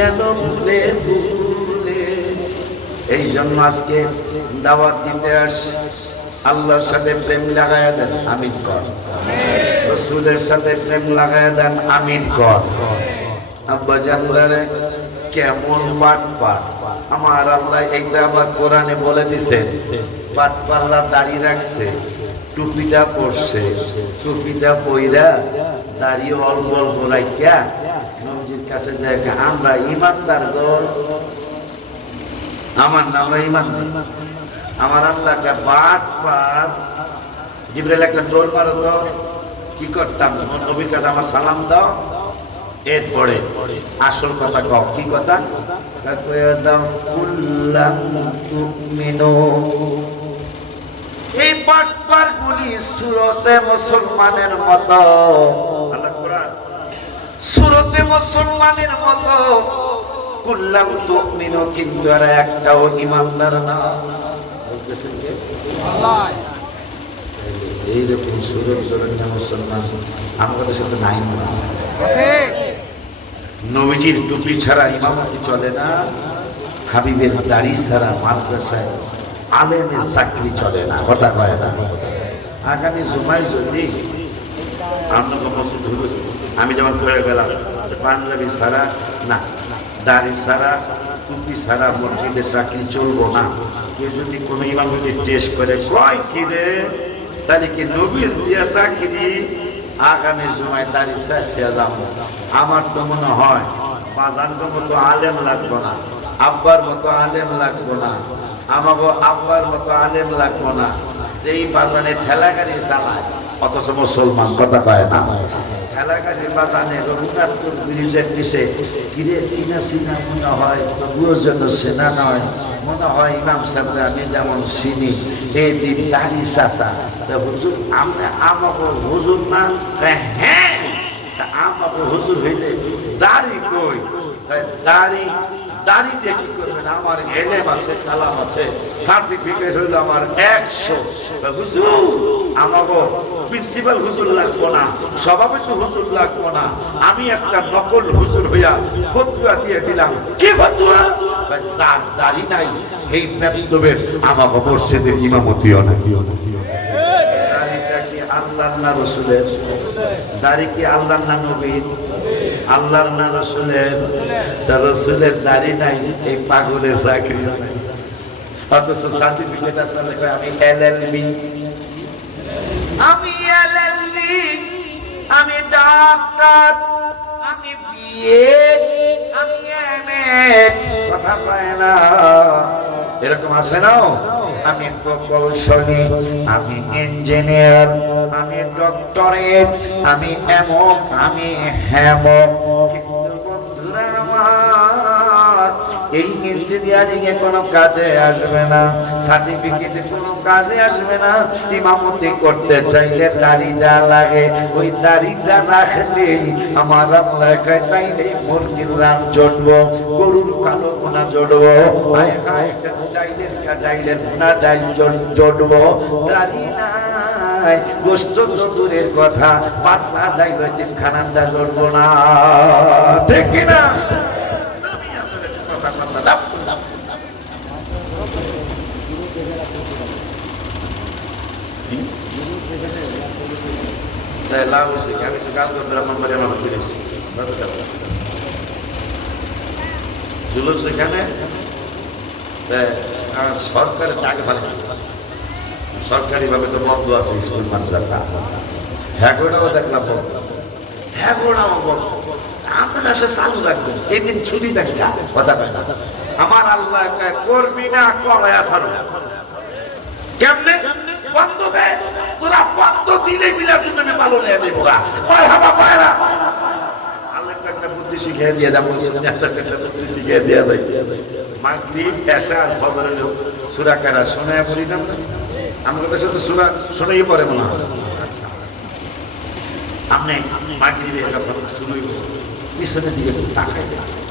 গেল ভুলে ভুলে। এই জন্য আজকে দাওয়াত দিতে আসি, আল্লাহর সাথে প্রেম লাগায়া দেন, আমিন কর। রাসূলের সাথে প্রেম লাগায়া দেন, আমিন কর। আব্বা জানলারে কেমন পাট পাট আমার আল্লাহ এইটা আবার কোরআনে বলে দিছে, পাট পাল্লা দাঁড়িয়ে রাখছে, টুপিটা পরছে, টুপিটা পইরা দাঁড়িয়ে অল্প অল্প রাখিয়া নবীজির কাছে যায়, আমরা ইমানদার গো, আমার নাম ইমানদার। আমার আল্লাহকে পাট পাট জিবরাইল একটা দৌড় মারো তো, কি করতাম নবীর কাছে আমার সালাম দাও, এরপরে আসল কথা কও, কি কথা? এই পাটপার গুলি সুরতে মুসলমানের মতো, সুরতে মুসলমানের মতো, কুল্লাম তুমিনু, কিন্তু আর একটাও ইমানদার না। এইরকম সুরত মুসলমান আমাদের সাথে নাই। নবীজির টুপি ছাড়া ইমামতি চলে না, হাবিবের দাড়ি ছাড়া মাদ্রাসায় আলেমের চাকরি চলে না, কথা কয় না। আগামী জুমায় যদি আমি যেমন করে গেলাম পাঞ্জাবি ছাড়া না, দাড়ি ছাড়া টুপি ছাড়া মসজিদের চাকরি চলবো না, কেউ যদি কোনো ইমাম যদি টেস্ট করে কয় কি রে, তাহলে কি নবীর দিয়া চাকরি আগামী জুমায় দাড়ি চাষিয়া যাবো। আমার তো মনে হয় বাজানকে মতো আলেম লাগবো না, আব্বার মতো আলেম লাগবো না, আমাকে আব্বার মতো আলেম লাগবো না, যেই বাজানে ঠেলা গাড়ি চালায় অথচ মুসলমান, কথা কয় না। ঠেলা গাড়ি বাজানে রঘুনাথপুর ব্রিজের নিচে কিরে চিনা চিনা মনে হয়, তবুও যেন চেনা নয়, মনে হয় ইমাম সাহেব আমি যেমন চিনি, এই দিন দাড়ি চাষা হুজুর, আমরা আমাকে হুজুর না? হ্যাঁ, আমাকে হুজুর হইলে দাড়ি কই? দাড়ি দাড়িতে কি করবেন? আমার এলেম আছে, কালাম আছে, সার্টিফিকেট হইল আমার 100। হুজুর আমাকে প্রিন্সিপাল হুজুর লাগবো না, সভাপতি হুজুর লাগবো না, আমি একটা নকল হুজুর হইয়া ফতুয়া দিয়ে দিলাম। কি ফতুয়া? যার দাড়ি নাই এই ব্যক্তিদের আমাকে মসজিদের ইমামতিও না। দাড়িটা কি আল্লাহর না রাসূলের? দাড়ি কি আল্লাহর না নবীর? আল্লাহর না রাসূলের? তার রাসূলের দাড়ি নাই, এই পাগলের চাকরি নাই। অথচ সার্টিফিকেট আছে, আমি এলএলবি, আমি এলএলবি, আমি ডাক্তার, আমি বিএ, আমি এমএ, কথা পায় না। এরকম আছে না? আমি প্রকৌশলী, আমি ইঞ্জিনিয়ার, আমি ডক্টরেট, আমি এমন, আমি হেমক। কিন্তু বন্ধুরা আমার, এই ইঞ্জিনিয়ারিং এ কোনো কাজে আসবে না, সার্টিফিকেটে কোনো কাজে আসবে না। ইমামতি করতে চাইলে দাড়ি যা লাগে, ওই দাড়িটা রাখলে আমার আল্লাহ তাইলে মুরগির রান জড়বো, গরুর কালো কোনা জড়বো, ডাইলের কোনা ডাইল জড়বো। দাড়ি নাই, গোস্ত দূরের কথা, পাতলা ডাইল খানান্দা জড়বো না, ঠিক কিনা? সরকারের টাকা পারে, সরকারি ভাবে তো বন্ধ আছে স্কুল মাদ্রাসা, হ্যাঁ দেখলাম বন্ধ, হ্যাঁ বন্ধ। আপনারা সে চালু রাখবেন, এই দিন ছুটি থাকি, কথা কয় না। আমার আল্লাহ করবি না, করে আসার কেমনে বন্ধ দেয়? তোরা বন্ধ দিলে মিলাদ তুমি পালন হয়ে যাবে। ওরা হাবা পায়রা আল্লাহ একটা বুদ্ধি শিখিয়ে দিয়ে যাবো, একটা বুদ্ধি শিখিয়ে দিয়ে যাই। মাগরিব এশা আর ফজরের সূরা কারা শোনায় বলি না, আমাদের কাছে তো সূরা শোনাই পড়ে মনে হয়। আপনি মাগরিবে যখন শুনুই পিছনের দিকে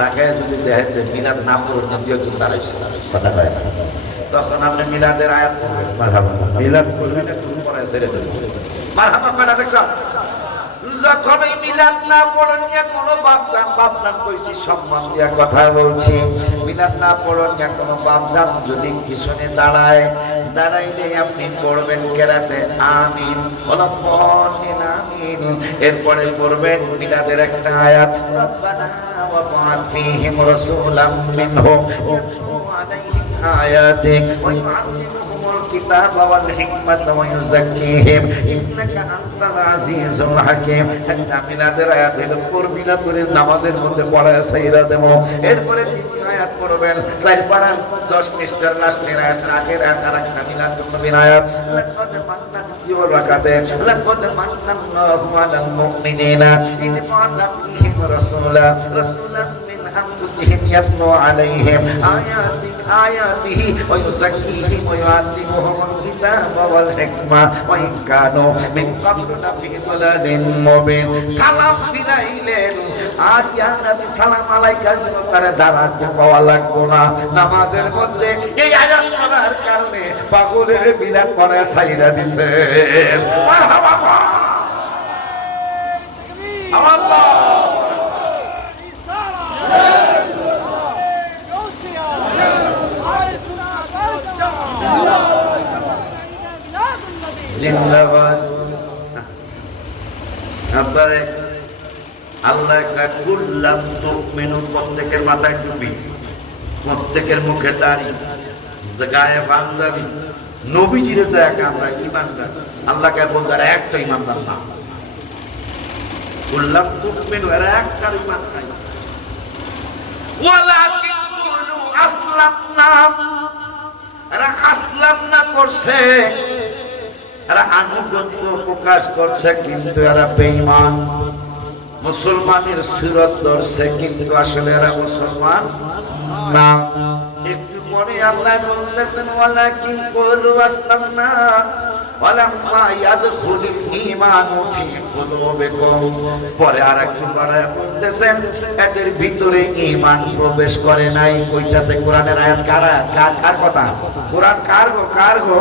তাকায় যদি দেখেন যে মিলাদ না পড়ে দ্বিতীয় একজন দাঁড়াইছে, কথা কয় না, তখন আপনি মিলাদের আয়াত পড়বেন, মারহাবা। মিলাদ করলে না তুমি পড়ায় ছেড়ে দেবে, মারহাবা কয় না, দেখছ যখনই মিলাদ না পড়েন কোনো বাপজান কইছি সম্মান দিয়া কথা বলছি, মিলাদ না পড়েন কোনো বাপজান যদি পিছনে দাঁড়াইলে আপনি পড়বেন কেরাতে আমিন, বলেন আমিন। এরপরে পড়বেন মিলাদের একটা আয়াত, রব্বানা ওয়া বা'আথ ফীহিম রাসূলাম মিনহুম ইয়াতলু আলাইহিম আয়াতিক ওয়া ইউআল্লিমুহুমুল কিতাবা ওয়াল হিকমাতা ওয়া ইউযাক্কিহিম ইন্নাকা আনতাল আজিজুল হাকীম। একটা মিলাদের আয়াত হলো পড়বি না করে নামাজের মধ্যে পড়ায় সাইরা দেব। এরপরে তিন আয়াত পড়বেন, চার পারা 10 পৃষ্ঠার লাস্টের আয়াত, আগের আয়াত আর একটা মিলাদুন নবীর আয়াত, লাকাদ মান্নাল্লাহু রাকাতে লাকাদ মান্নাল্লাহু আলাল মুমিনিনা ইয বা'আথা ফীহিম রাসূলাম মিন আনফুসিহিম ইয়াতলু আলাইহিম আয়াতিহি ওয়া ইউযাক্কিহিম ওয়া ইউআল্লিমুহুমুল কিতাবা ওয়াল হিকমা ওয়া ইন কানু মিন ক্বাবলু লাফী দালালিন মুবিন। সালাম ফিরাইলেন, আর ইয়া নবী সালাম আলাইকা তারে দাঁড়াতে পাওয়া লাগতো না। নামাজের মধ্যে এই আয়াত পড়ার কারণে পাগলের বিলাপ করে সাইরা দিছে। মারহাবা আল্লাহ। জিন্দাবাদ। আপনারে আল্লাহ কুল্লাম তুমিনু, প্রত্যেকের মাথায় টুপি, প্রত্যেকের মুখে দাড়ি, গায়ে পাঞ্জাবি, নবীজির জায়গা আমরা ইমানদার। আল্লাহকে বলতে একটা ইমানদার না, কুল্লাম তুমিনু এরা একটা ইমান নাই। ওয়ালাকিন কুলু আসলামনা, এরা আসলামনা করছে, এরা আনুগত্য প্রকাশ করছে কিন্তু এরা বেঈমান। মুসলমানের সুরত ধরছে কিন্তু আসলে এরা মুসলমান না। একটু পরে আল্লাহ বলতেছেন ওয়ালাকিন কুলু আসলামনা ওয়ালাম্মা ইয়াদখুলুল ঈমানু ফী কুলুবিকুম। পরে আরেকটু বাড়ায় বলতেছেন এদের ভিতরে ঈমান প্রবেশ করে নাই। কইতাছে কোরআনের আয়াত কার কথা? কোরআন কার গো?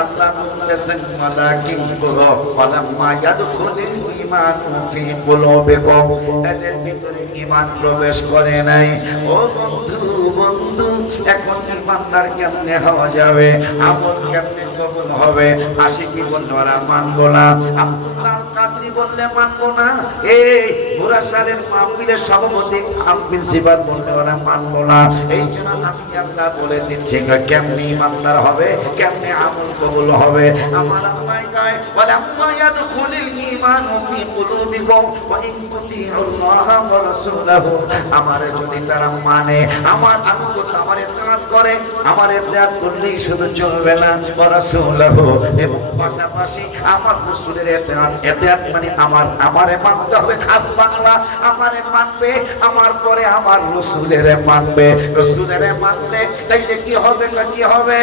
আল্লাহ বলতেছেন ওয়ালাকিন কুলু ওয়ালাম্মা ইয়াদখুলুল ঈমানু ফী কুলুবিকুম, এদের ভিতরে ঈমান প্রবেশ করে নাই। ও বন্ধু, এখন ঈমানদার কেমনে হওয়া যাবে? আমল কেমনে কবুল হবে? আশিকি বললে ওরা মানবো না, আব্দুল্লাহ কাদরি বললে মানবো না, এই মুরাসালের মাহফিলের সভাপতি প্রিন্সিপাল বললে ওরা মানবো না। এই জন্য আমি আপনার বলে দিচ্ছি কেমনে ঈমানদার হবে, কেমনে আমল কবুল হবে। আমার আল্লাহ কয় ওয়ালাম্মা ইয়াদখুলুল ঈমানু ফী কুলুবিকুম ওয়া ইন তুতিউল্লাহ ওয়া রাসূলাহু, আমারে যদি তারা মানে, আমার আনুগত্য, আমার ইত্তেবা করে, আমার ইত্তেবা করলেই শুধু চলবে না, ওয়া রাসূলাহু, এবং পাশাপাশি আমার রাসূলের ইত্তেবা মানে আমারে মানতে হবে। খাস বাংলা, আমারে মানবে, আমার পরে আমার রাসূলের মানবে। রাসূলের মানতে তাইলে কি হবে?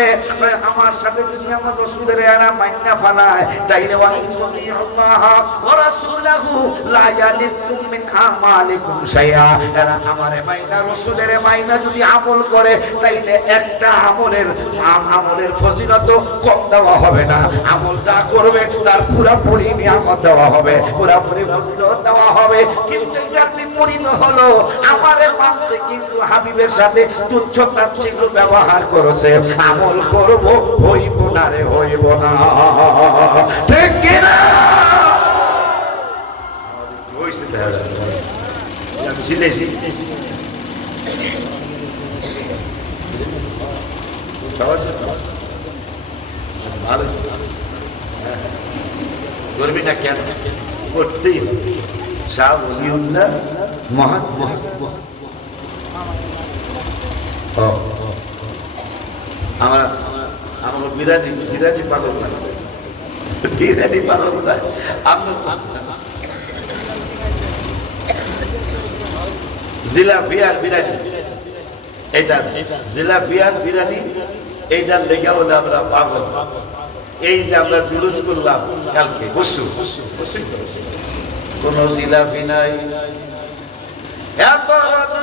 আমার সাথে যদি আমার রাসূলের এরা মাইনা ফালায় তাইলে ওয়া ইন তুতিউল্লাহ ওয়া রাসূলাহু লা ইয়ালিকুম মিন আমালিকুম শাইআ, এরা আমারে মাইনা রাসূলের মাইনা যদি আমল করে তাইলে একটা আমলের ফজিলত কম দেওয়া হবে না। আমল যা করবে তার পুরোপুরি নিয়ামত দেওয়া হবে, পুরোপুরি ফজিলত দেওয়া হবে। কিন্তু এটা বিপরীত হলো, আমারে মানছে কিন্তু হাবিবের সাথে তুচ্ছ তাচ্ছিল্য ব্যবহার করেছে। আমল করব, হইব না রে, হইব না। ঠিক কি না? হইছে তাহলে আমি জিলেছি ভালো করবি না কেন? করতেই হবে। শাহ ওলিউল্লাহ মহাদ্দেশ আমার বিরানি পালন না, বিরানি পালন না। জিলাপিয়ার বিরানি, এটা জিলাপিয়ার বিরানি, এইটার লেগে হলে আমরা পাগল। এই যে আমরা জুলুস করলাম কালকে, কোন জিলাপি নাই, এত রোদ,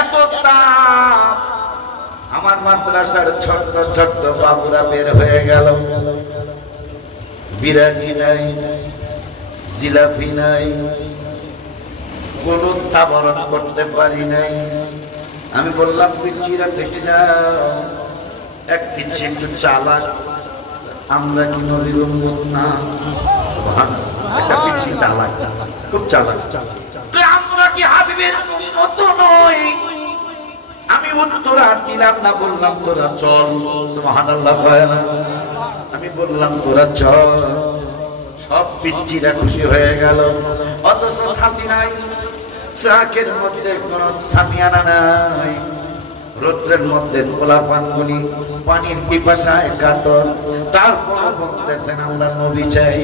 এত তাপ। আমার মাদ্রাসার ছোট্ট ছোট্ট বাবুরা বের হয়ে গেল, বিরিয়ানি নাই, জিলাপি নাই, কোন তাবরণ করতে পারি নাই। আমি বললাম পিচ্চিরা থেকে যাও, এক পিচ্ছি একটু চালাক, আমরা কি নবীর উম্মত না? সুবহানাল্লাহ, একটা পিচ্ছি চালাক, খুব চালাক। আমরা কি হাবিবের উম্মত নই? আমি উত্তর আর দিলাম না, বললাম তোরা চল। সুবহানাল্লাহ। আমি বললাম তোরা চল। সব পিচ্চিরা খুশি হয়ে গেল, অথচ সাথী নাই, ট্রাকের মধ্যে কোন সামিয়ানা নাই, রৌদ্রের মধ্যে খোলা পানগুলি পানির পিপাসায় কাতর, তারপর বলতেছেন আমরা নবী চাই।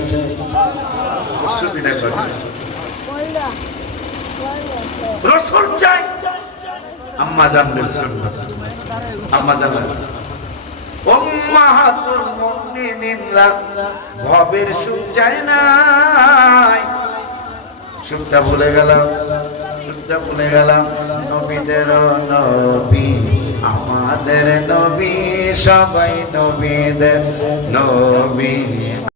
রাসূল চাই, আম্মা জানদের সুন্নাত, আম্মা জানদের উম্মাহাতুল মুমিনিনরা ভবের সুখ চায় নাই। সুখটা ভুলে গেলাম, সুখটা ভুলে গেলাম। নবীদের নবী, আমাদের নবী, সবাই নবীদের নবী।